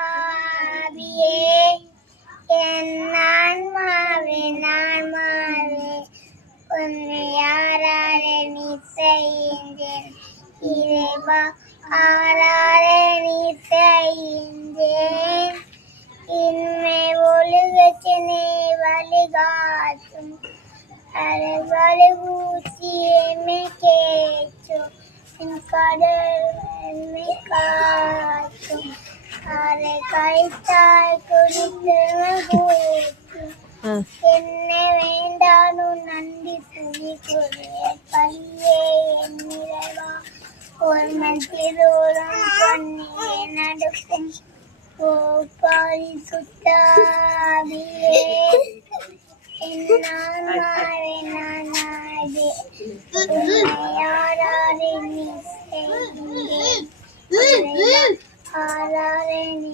பரிசுத்தாவியே என் ஆன்மாவே உன்னை யாராலே நீ செய்கின்றேன் இறைவா ஆராலே நீ செய்கின்றேன் இன்மை ஒழுகச்சனே வழிகாட்டும் அதை வலுவூசி எம்மை கேட்டும் என் கடல் என்னை காட்டும் அதை கைத்தாய் குடித்து கூட்டும் என்னை வேண்டானும் நன்றி துணி கொடிய பள்ளியே என் நிறைவா ஒரு திருவுரம் பண்ணியே நடக்கும் ஓ பரிசுத்தாவியே என் ஆன்மாவே உன்னை யாராலே நீ செய்கின்றேன் ஆராலே நீ